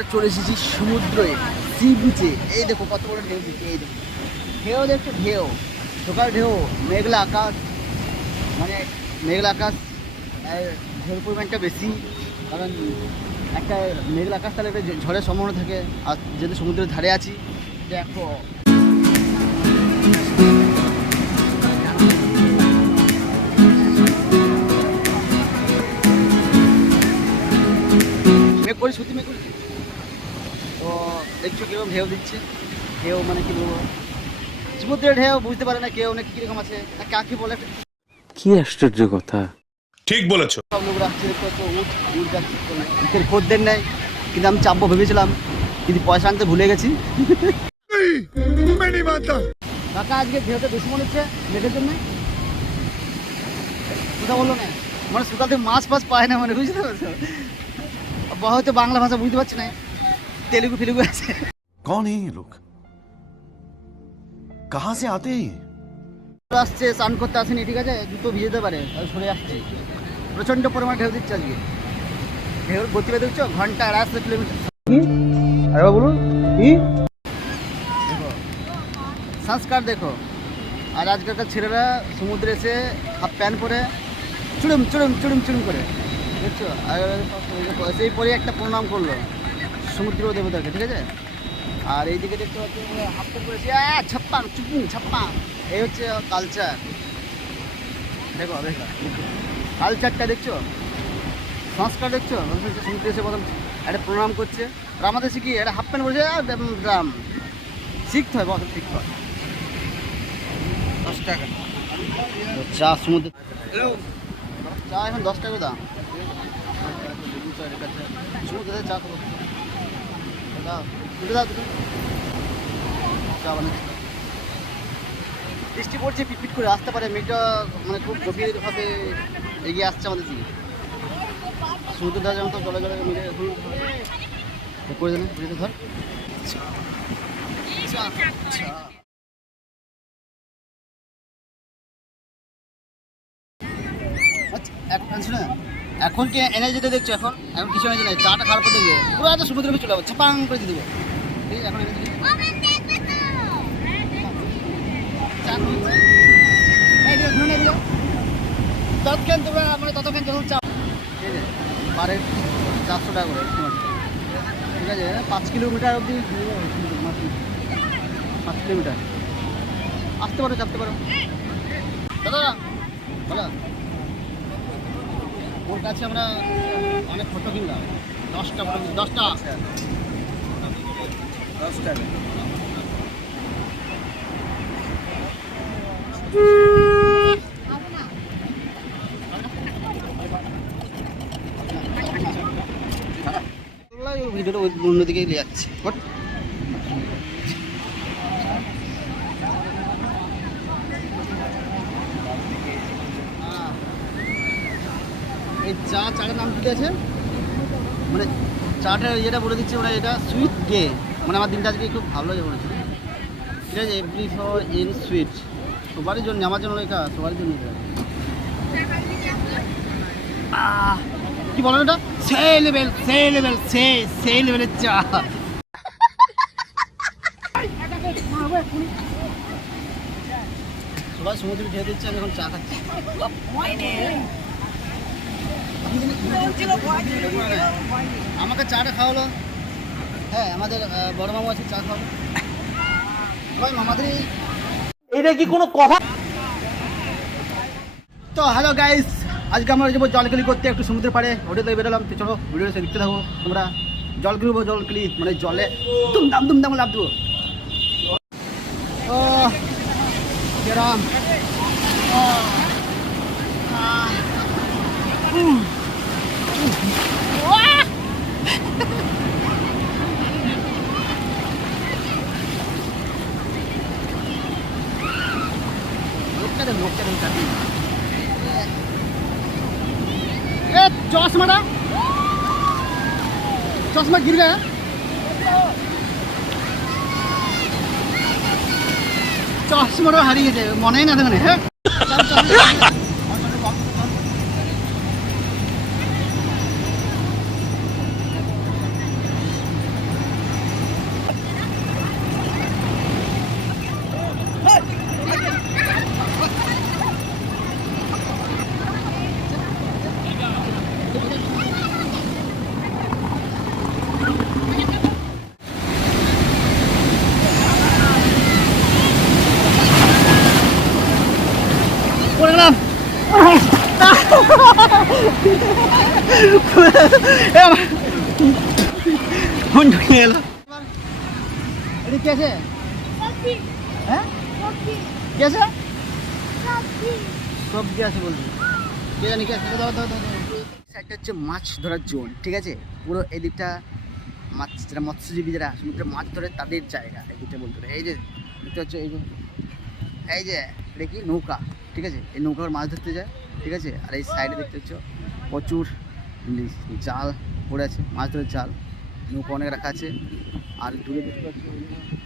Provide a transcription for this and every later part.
আমরা চলে এসেছি সমুদ্রে সি বিচে এই দেখো কত বড় ঢেউ দিচ্ছে এই দেখো। ঢেউ দেখছ ঢেউ সকাল ঢেউ, মেঘলা আকাশ মানে মেঘলা আকাশ ঢেউর পরিমাণটা বেশি, কারণ একটা মেঘলা আকাশ তাহলে একটা ঝড়ের সম্ভাবনা থাকে। আর যেহেতু সমুদ্রের ধারে আছি, দেখো। সত্যি মেঘ করেছে তো দেখছ কীরকম ঢেউ দিচ্ছে। ঢেউ মানে কি বলব? সমুদ্রের ঢেউ বুঝতে পারে না কেউ অনেক কীরকম আছে। না কাকে বলে? কি আশ্চর্য কথা। ঠিক বলেছ। সব উঠ উঠ যাচ্ছে। উঠের খদ্দের নেই কিন্তু আমি চাপবো ভেবেছিলাম কিন্তু পয়সা আনতে ভুলে গেছি। কাকা আজকে ঢেউটা বেশি মনে হচ্ছে মেঘের জন্য? কথা বলল না। মানে সকাল থেকে মাছ ফাছ পায় না মানে বুঝতে পারছ? বা হয়তো বাংলা ভাষা বুঝতে পারছি না। তেলুগু ফিলুগু আছে কন এই লোক কাহা সে আতে আসছে স্নান করতে আসেনি ঠিক আছে জুতো ভিজেতে পারে সরে আসছে প্রচণ্ড পরিমাণ ঢেউ দিচ্ছে আজকে ঢেউর গতিবেগ দেখছ ঘণ্টা রাস্তা কিলোমিটার আরে বলুন কি সংস্কার দেখো আর আজকালকার ছেলেরা সমুদ্রে এসে হাফ প্যান্ট পরে চুড়ুম চুড়ুম চুড়ুম চুড়ুম করে দেখছ আর সেই পরে একটা প্রণাম করল সমুদ্র দেবতাকে, ঠিক আছে? আর এইদিকে দেখতে পাচ্ছি হাফ প্যান্ট ছাপ্পান চুপুং ছাপ্পান। এই হচ্ছে কালচার দেখো দেখো। কালচারটা দেখছ? সংস্কার দেখছ? সমুদ্রে এসে প্রথম একটা প্রণাম করছে। আর আমাদের শিখি একটা হাফ প্যান্ট বলছে ড্রাম শিখতে হয় বস শিখতে হয়। দশ টাকা। চা সমুদ্রে চা এখন দশ টাকা দাম। সমুদ্রে চা খাব। দাও দুটো। দাও দুটো বৃষ্টি পড়ছে পিটপিট করে আসতে পারে। মেঘটা মানে খুব গভীরভাবে এগিয়ে আসছে আমাদের দিকে। সমুদ্র ধারে যেমন তো জলে জলে মিলে করে দেন বুঝতে ধর? আচ্ছা, এখন শোনো, এখন কি এনার্জিটা দেখছ এখন? এখন কিছু এনার্জি নেই চাটা খাওয়ার পর দেখবে পুরো সমুদ্রের ভিতরে চলে যাব ছাপাং করে দিয়ে দেবো। ঠিক আছে এখন ততক্ষণ তোমরা মানে ততক্ষণ যখন চা ঠিক আছে পারে চারশো টাকা করে ঠিক আছে পাঁচ কিলোমিটার অবধি পাঁচ কিলোমিটার। আসতে পারো চাপতে পারো। দাদা বলো। ওর কাছে আমরা অনেক ফটো কিনলাম দশটা ফটো, দশটা দশ টাকা ভিডিওটা ওই অন্যদিকেই নিয়ে যাচ্ছে হট। এই চা চাটার নাম কি আছে? মানে চাটা যেটা বলে দিচ্ছে ওরা এটা সুইট ডে মানে আমার দিনটা আজকে খুব ভালো লাগে বলেছে ঠিক আছে এভরি ফর ইন সুইট সবারই জন্য, আমার জন্য লেখা সবার জন্য কি বলেন এটা? সেই লেভেল সেই লেভেল সেই সেই লেভেলের চা। সবাই সমুদ্রে ঢেউ দিচ্ছে, আমি এখন চা খাচ্ছি। আমাকে চাটা খাওয়ালো। হ্যাঁ আমাদের বড় মামা আছে চা খাওয়ালো মামাদেরই এটা কি কোনো কথা? তো হ্যালো গাইস আজকে আমরা যাব জলকলি করতে একটু সমুদ্রের পাড়ে। ওটাতে বেরোলাম তো চলো ভিডিওটা দেখতে থাকো। তোমরা জল কিনবো জলকলি মানে জলে। দুমদাম দুমদাম লাভ দেবো। ও কেরাম দেখ লোকটা দেখ চারদিকে। ए চশমাটা চশমা गिर गया চশমাটা হারিয়ে গেছে মনেই না দেখনে হ্যাঁ সাইডটা হচ্ছে মাছ ধরার জোন ঠিক আছে পুরো এদিকটা মাছ যারা মৎস্যজীবী যারা সমুদ্রে মাছ ধরে তাদের জায়গা এই দিকটা বলতে এই যে দেখতে হচ্ছে এই যে এই যে এটা কি নৌকা, ঠিক আছে? এই নৌকা মাছ ধরতে যায়, ঠিক আছে? আর এই সাইডে দেখতে হচ্ছে প্রচুর জাল পড়ে আছে, মাছ ধরে জাল, নৌকা অনেক রাখা আছে। আর দূরে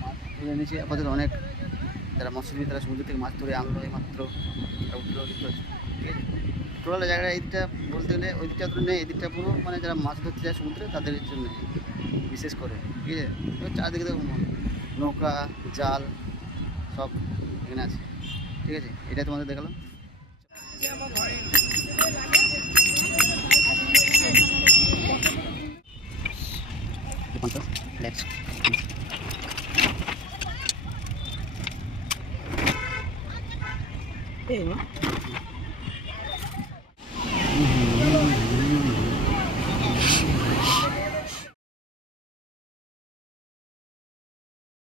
মাছ ধরে এনেছে, আপাতত অনেক। যারা মৎস্যজীবী তারা সমুদ্র থেকে মাছ ধরে আনলো মাত্র উঠল ঠিক আছে? টোটাল জায়গাটা এই দিকটা বলতে গেলে, ওই দিকটা তো নেই এদিকটা পুরো। মানে যারা মাছ ধরতে যায় সমুদ্রে, তাদের জন্য বিশেষ করে। ঠিক আছে? চারদিকে দেখো নৌকা, জাল সব এখানে আছে। ঠিক আছে? এটা তোমাদের দেখালাম। Let's go.